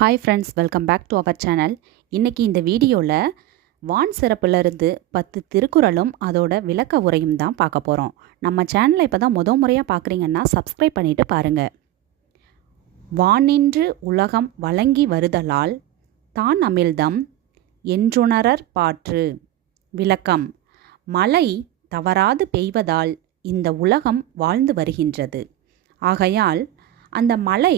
Hi friends welcome back to our channel இன்றைக்கி இந்த வீடியோவில் வான் சிறப்புலேருந்து பத்து திருக்குறளும் அதோட விளக்க உரையும் தான் பார்க்க போகிறோம் நம்ம சேனலை இப்போ தான் முத முறையாக பார்க்குறீங்கன்னா சப்ஸ்கிரைப் பண்ணிவிட்டு பாருங்கள் வானின்று உலகம் வழங்கி வருதலால் தான் அமிழ்தம் என்றுணரற் பாற்று. விளக்கம். மழை தவறாது பெய்வதால் இந்த உலகம் வாழ்ந்து வருகின்றது. ஆகையால் அந்த மழை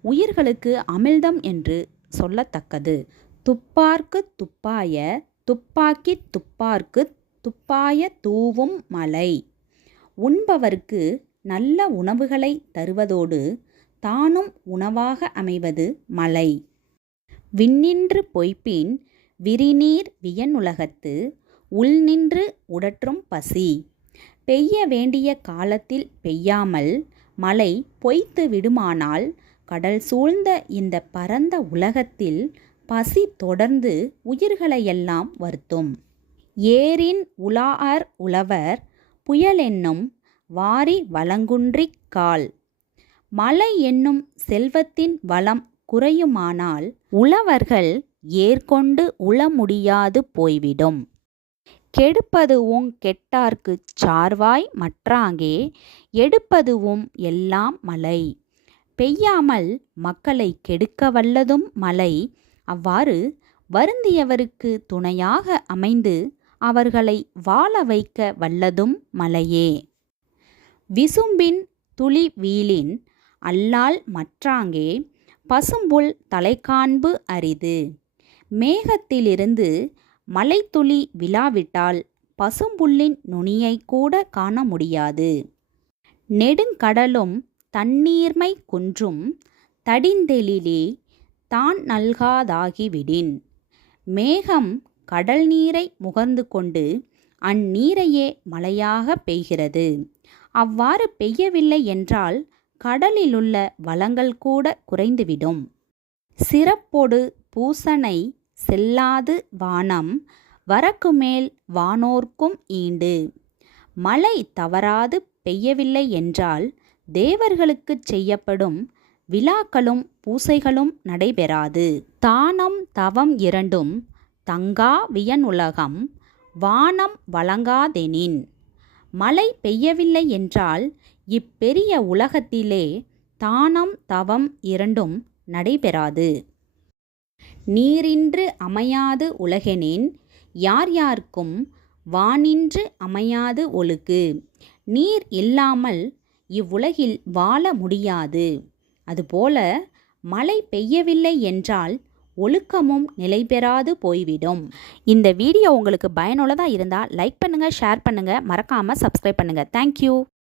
உயிர்களுக்கு அமிழ்தம் என்று சொல்லத்தக்கது. துப்பார்க்கு துப்பாய துப்பாக்கி துப்பார்க்கு துப்பாய தூவும் மலை. உண்பவர்க்கு நல்ல உணவுகளை தருவதோடு தானும் உணவாக அமைவது மலை. விண்ணின்று பொய்ப்பின் விரிநீர் வியனுலகத்து உள்நின்று உடற்றும் பசி. பெய்ய வேண்டிய காலத்தில் பெய்யாமல் மழை பொய்த்து விடுமானால் கடல் சூழ்ந்த இந்த பரந்த உலகத்தில் பசி தொடர்ந்து உயிர்களையெல்லாம் வருத்தும். ஏரின் உலாஅர் உழவர் புயலென்னும் வாரி வளங்குன்றிக் கால். மலை என்னும் செல்வத்தின் வளம் குறையுமானால் உழவர்கள் ஏற்கொண்டு உள முடியாது போய்விடும். கெடுப்பதுவும் கெட்டார்க்குச் சார்வாய் மற்றாங்கே எடுப்பதுவும் எல்லாம் மலை. பெய்யாமல் மக்களை கெடுக்க வல்லதும் மலை. அவ்வாறு வருந்தியவருக்கு துணையாக அமைந்து அவர்களை வாழ வைக்க வல்லதும் மலையே. விசும்பின் துளி வீலின் அல்லால் மற்றாங்கே பசும்புல் தலைக்காண்பு அரிது. மேகத்திலிருந்து மலைத்துளி விழாவிட்டால் பசும்புல்லின் நுனியை கூட காண முடியாது. நெடுங்கடலும் தண்ணீர்மை குன்றும் தடிந்தெழிலே தான் நல்காதாகிவிடின் மேகம் கடல் நீரை முகர்ந்து கொண்டு அந்நீரையே மழையாக பெய்கிறது. அவ்வாறு பெய்யவில்லை என்றால் கடலிலுள்ள வளங்கள் கூட குறைந்துவிடும். சிறப்பொடு பூசனை செல்லாது வானம் வரக்கு மேல் வானோர்க்கும் ஈண்டு. மழை தவறாது பெய்யவில்லை என்றால் தேவர்களுக்குச் செய்யப்படும் விழாக்களும் பூசைகளும் நடைபெறாது. தானம் தவம் இரண்டும் தங்கா வியனுலகம் வானம் வழங்காதெனின். மழை பெய்யவில்லை என்றால் இப்பெரிய உலகத்திலே தானம் தவம் இரண்டும் நடைபெறாது. நீரின்று அமையாது உலகெனின் யார் யார்க்கும் வானின்று அமையாது ஒழுக்கு. நீர் இல்லாமல் இவ்வுலகில் வாழ முடியாது. அதுபோல மழை பெய்யவில்லை என்றால் ஒழுக்கமும் நிலை பெறாது போய்விடும். இந்த வீடியோ உங்களுக்கு பயனுள்ளதாக இருந்தால் லைக் பண்ணுங்கள் ஷேர் பண்ணுங்கள் மறக்காமல் சப்ஸ்கிரைப் பண்ணுங்கள் தேங்க்யூ